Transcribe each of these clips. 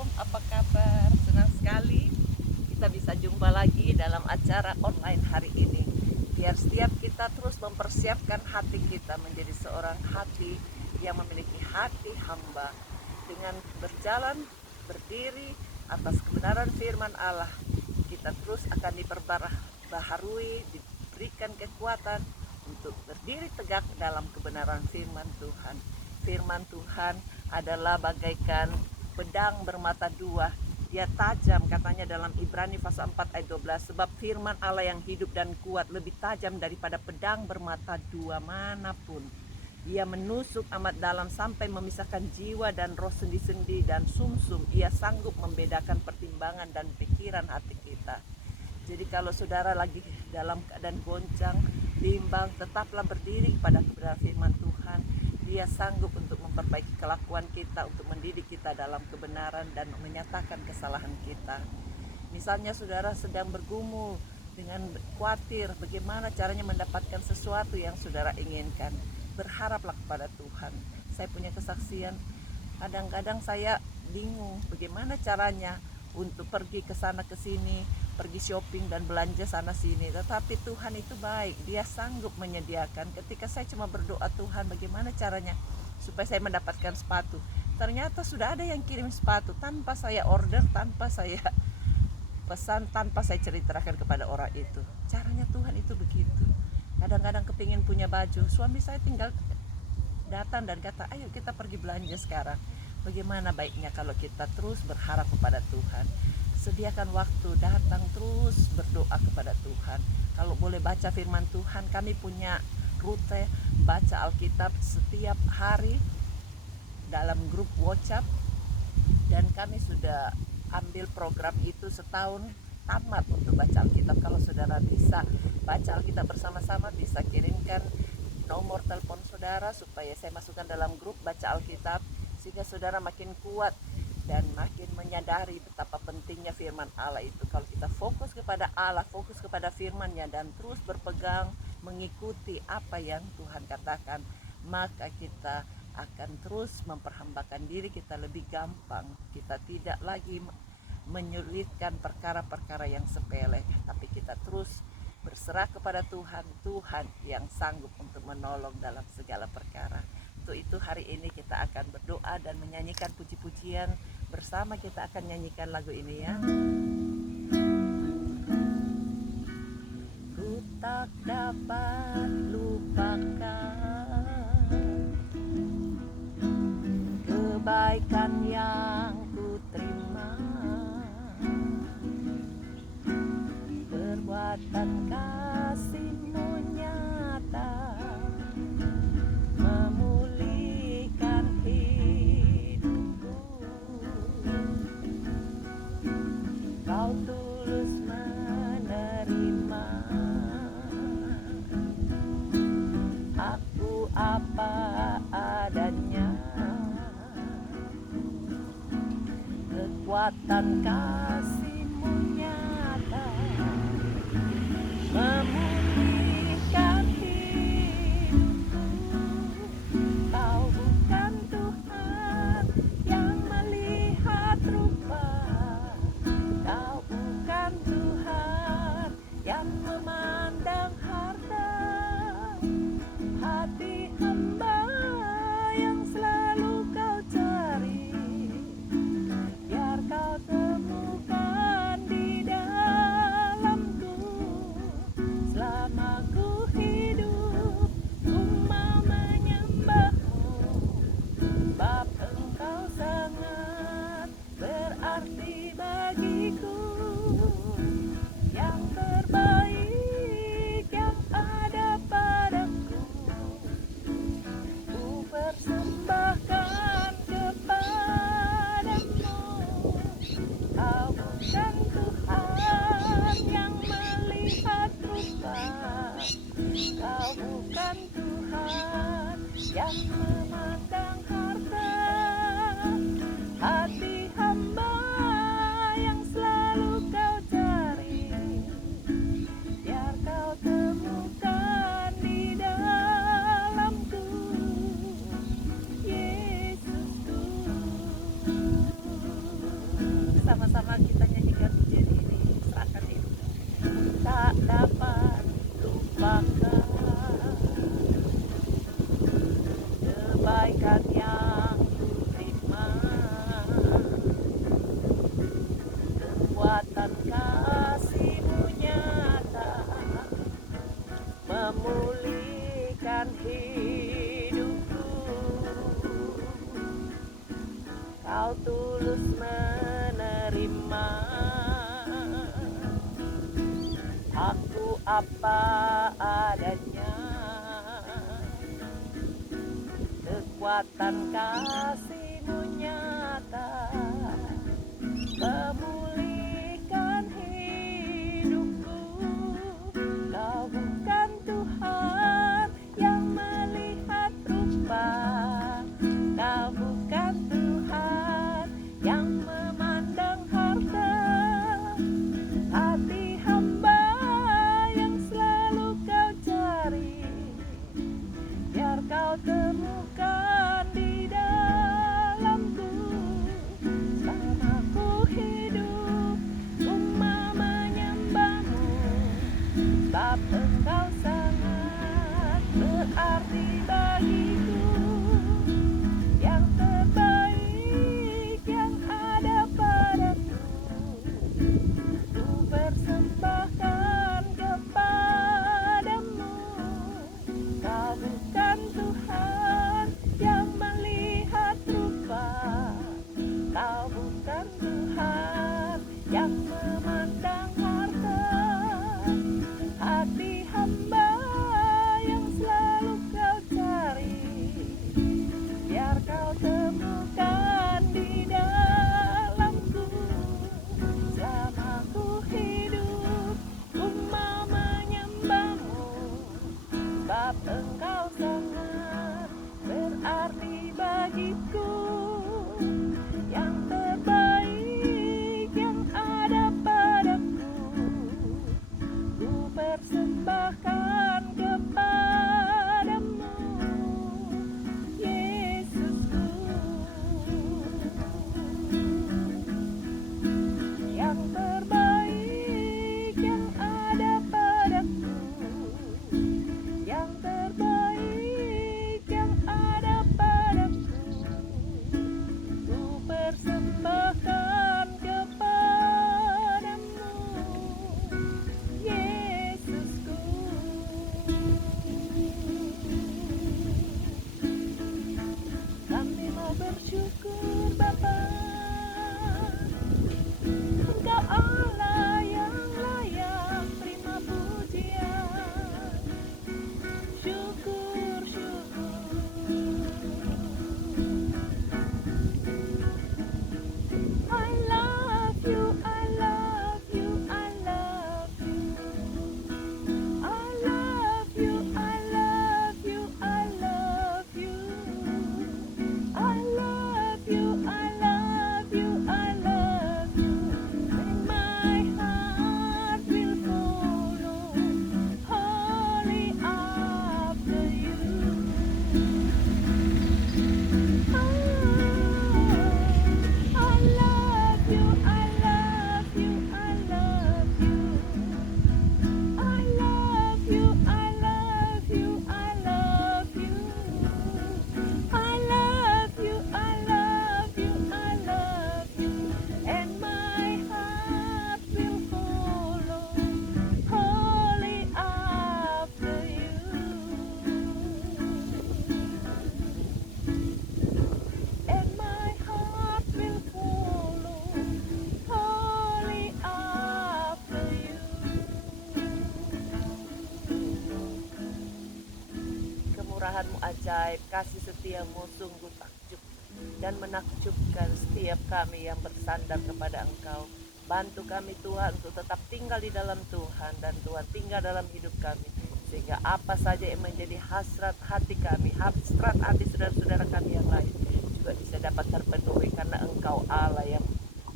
Shalom, apa kabar? Senang sekali kita bisa jumpa lagi dalam acara online hari ini. Biar setiap kita terus mempersiapkan hati kita menjadi seorang hati yang memiliki hati hamba. Dengan berjalan, berdiri atas kebenaran firman Allah, kita terus akan diperbaharui, diberikan kekuatan untuk berdiri tegak dalam kebenaran firman Tuhan. Firman Tuhan adalah bagaikan pedang bermata dua. Dia tajam, katanya dalam Ibrani pasal 4 ayat 12, sebab firman Allah yang hidup dan kuat lebih tajam daripada pedang bermata dua manapun. Ia menusuk amat dalam sampai memisahkan jiwa dan roh, sendi-sendi dan sumsum. Ia sanggup membedakan pertimbangan dan pikiran hati kita. Jadi kalau saudara lagi dalam keadaan goncang, bimbang, tetaplah berdiri pada kebenaran firman Tuhan. Dia sanggup untuk memperbaiki kelakuan kita, untuk mendidik kita dalam kebenaran dan menyatakan kesalahan kita. Misalnya saudara sedang bergumul dengan khawatir bagaimana caranya mendapatkan sesuatu yang saudara inginkan, berharaplah kepada Tuhan. Saya punya kesaksian, kadang-kadang saya bingung bagaimana caranya untuk pergi ke sana ke sini, pergi shopping dan belanja sana sini. Tetapi Tuhan itu baik, Dia sanggup menyediakan. Ketika saya cuma berdoa, Tuhan bagaimana caranya supaya saya mendapatkan sepatu, ternyata sudah ada yang kirim sepatu tanpa saya order, tanpa saya pesan, tanpa saya ceritakan kepada orang itu. Caranya Tuhan itu begitu. Kadang-kadang kepingin punya baju, suami saya tinggal datang dan kata, ayo kita pergi belanja sekarang. Bagaimana baiknya kalau kita terus berharap kepada Tuhan, sediakan waktu, datang terus berdoa kepada Tuhan. Kalau boleh baca firman Tuhan, kami punya rute baca Alkitab setiap hari dalam grup WhatsApp, dan kami sudah ambil program itu setahun tamat untuk baca Alkitab. Kalau saudara bisa baca Alkitab bersama-sama, bisa kirimkan nomor telepon saudara supaya saya masukkan dalam grup baca Alkitab, sehingga saudara makin kuat dan makin menyadari betapa pentingnya firman Allah itu. Kalau kita fokus kepada Allah, fokus kepada firman-Nya dan terus berpegang mengikuti apa yang Tuhan katakan, maka kita akan terus memperhambakan diri kita lebih gampang. Kita tidak lagi menyulitkan perkara-perkara yang sepele, tapi kita terus berserah kepada Tuhan, Tuhan yang sanggup untuk menolong dalam segala perkara. Untuk itu hari ini kita akan berdoa dan menyanyikan puji-pujian bersama. Kita akan nyanyikan lagu ini ya. Ku tak dapat lupakan kebaikan yang ku terima, perbuatan kasih-Mu nyata, memulihkan hidupku. Kau tulus menerima aku apa adanya, kekuatan kasih-Mu nyata, memulihkan hidupku. Kau bukan Tuhan yang melihat rupa, Kau bukan Tuhan yang memandang harta. Hati hamba yang selalu Kau cari, biar Kau temukan sama-sama kita nyanyikan pujian ini, serahkan hidup. Tak dapat lupakan kebaikan yang ku terima, kekuatan kasih-Mu nyata memulihkan hidupku. Kau tulus menerima aku apa adanya, kekuatan kasih-Mu nyata memulihkan hidupku. Kau bukan Tuhan yang melihat rupa, Kau bukan Tuhan yang memandang harta. Hati hamba yang selalu Kau cari, biar Kau temukan di dalamku. Selama ku hidup, ku mau menyembah-Mu, sebab Engkau sangat berarti bagiku. Yang terbaik yang ada padaku, ku persembahkan kepadamu. Kau bukan Tuhan yang melihat rupa, Kau bukan Tuhan yang memandang harta. Hati hamba yang selalu Kau cari, biar Kau temukan di dalamku. Selama ku hidup, ku mau menyembah-Mu, sebab Engkau sangat berarti bagiku. Yang terbaik yang ada padaku, ku persembahkan kepadamu, Yesusku. Yang terbaik yang ada padaku, yang terbaik yang ada padaku, ku persembahkan kepadamu, Yesusku. Kami mau bersyukur Bapa, Engkau Allah yang layak terima pujian. Syukur, syukur. I love you, I love you, I love you. I love you, I love you, I love you. I love you, I love you, I love you. And my heart will follow wholly after you. I love you, I love you, I love you. I love you, I love you, I love you. I love you, I love you, I love you. And my heart will follow wholly after you. And my heart will follow wholly after you. Kemurahan-Mu ajaib, kasih setia-Mu sungguh takjub dan menakjubkan setiap kami yang bersandar kepada Engkau. Bantu kami Tuhan untuk tetap tinggal di dalam Tuhan, dan Tuhan tinggal dalam hidup kami, sehingga apa saja yang menjadi hasrat hati kami, hasrat hati saudara-saudara kami yang lain juga bisa dapat terpenuhi, karena Engkau Allah yang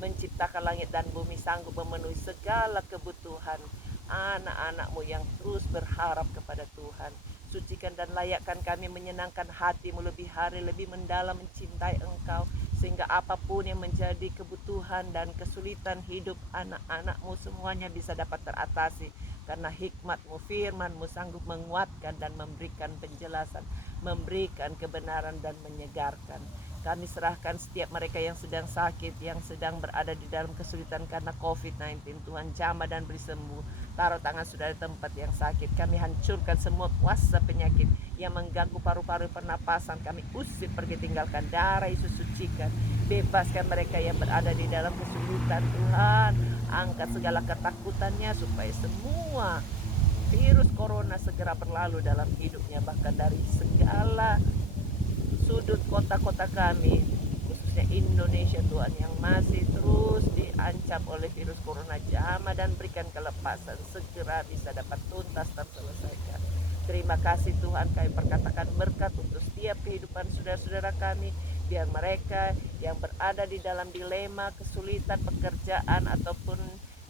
menciptakan langit dan bumi, sanggup memenuhi segala kebutuhan anak-anak-Mu yang terus berharap kepada Tuhan. Sucikan dan layakkan kami menyenangkan hati-Mu lebih hari, lebih mendalam mencintai Engkau, sehingga apapun yang menjadi kebutuhan dan kesulitan hidup anak-anak-Mu semuanya bisa dapat teratasi, karena hikmat-Mu, firman-Mu sanggup menguatkan dan memberikan penjelasan, memberikan kebenaran dan menyegarkan. Kami serahkan setiap mereka yang sedang sakit, yang sedang berada di dalam kesulitan karena COVID-19. Tuhan jamah dan beri sembuh. Taruh tangan saudara tempat yang sakit. Kami hancurkan semua kuasa penyakit yang mengganggu paru-paru pernapasan. Kami usir pergi, tinggalkan. Darah Yesus sucikan. Bebaskan mereka yang berada di dalam kesulitan. Tuhan, angkat segala ketakutannya supaya semua virus corona segera berlalu dalam hidupnya, bahkan dari segala sudut kota-kota kami, khususnya Indonesia Tuhan, yang masih terus diancam oleh virus corona. Jamah dan berikan kelepasan, segera bisa dapat tuntas terselesaikan. Terima kasih Tuhan, kami perkatakan berkat untuk setiap kehidupan saudara-saudara kami, biar mereka yang berada di dalam dilema, kesulitan pekerjaan ataupun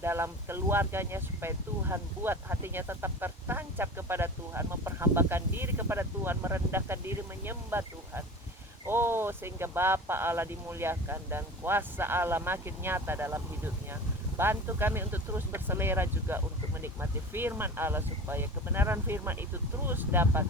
dalam keluarganya, supaya Tuhan buat hatinya tetap tertancap kepada Tuhan, memperhambakan diri kepada Tuhan, merendahkan diri menyembah Tuhan. Oh, sehingga Bapa Allah dimuliakan dan kuasa Allah makin nyata dalam hidupnya. Bantu kami untuk terus berselera juga untuk menikmati firman Allah, supaya kebenaran firman itu terus dapat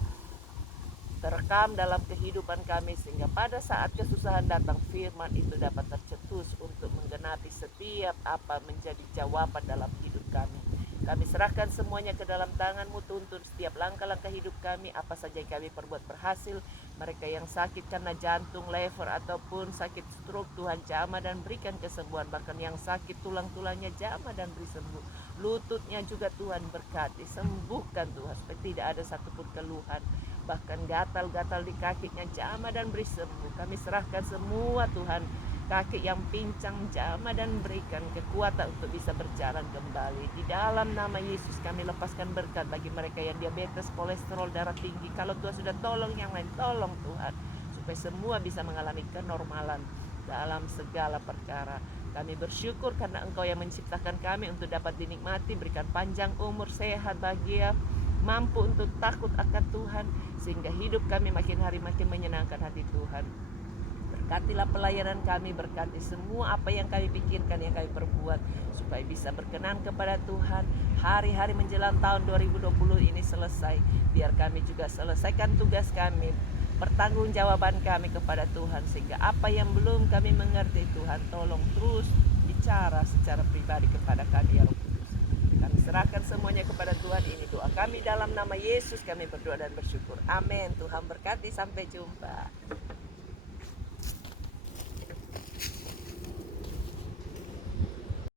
terekam dalam kehidupan kami, sehingga pada saat kesusahan datang, firman itu dapat tercetus untuk menggenapi setiap apa menjadi jawaban dalam hidup kami. Kami serahkan semuanya ke dalam tangan-Mu, tuntun setiap langkah-langkah hidup kami. Apa saja yang kami perbuat berhasil. Mereka yang sakit karena jantung, lever, ataupun sakit stroke, Tuhan jamah dan berikan kesembuhan. Bahkan yang sakit tulang-tulangnya, jamah dan beri sembuh. Lututnya juga Tuhan berkati, sembuhkan Tuhan, supaya tidak ada satupun keluhan. Bahkan gatal-gatal di kakinya, jamah dan beri sembuh. Kami serahkan semua Tuhan, kaki yang pincang, jamah dan berikan kekuatan untuk bisa berjalan kembali. Di dalam nama Yesus kami lepaskan berkat bagi mereka yang diabetes, kolesterol, darah tinggi. Kalau Tuhan sudah tolong yang lain, tolong Tuhan, supaya semua bisa mengalami kenormalan dalam segala perkara. Kami bersyukur karena Engkau yang menciptakan kami untuk dapat dinikmati. Berikan panjang umur, sehat, bahagia, mampu untuk takut akan Tuhan, sehingga hidup kami makin hari makin menyenangkan hati Tuhan. Berkatilah pelayanan kami, berkati semua apa yang kami pikirkan, yang kami perbuat, supaya bisa berkenan kepada Tuhan. Hari-hari menjelang tahun 2020 ini selesai, biar kami juga selesaikan tugas kami, pertanggungjawaban kami kepada Tuhan, sehingga apa yang belum kami mengerti, Tuhan tolong terus bicara secara pribadi kepada kami, ya Roh Kudus. Kami serahkan semuanya kepada Tuhan. Ini doa kami dalam nama Yesus, kami berdoa dan bersyukur. Amin. Tuhan berkati, sampai jumpa.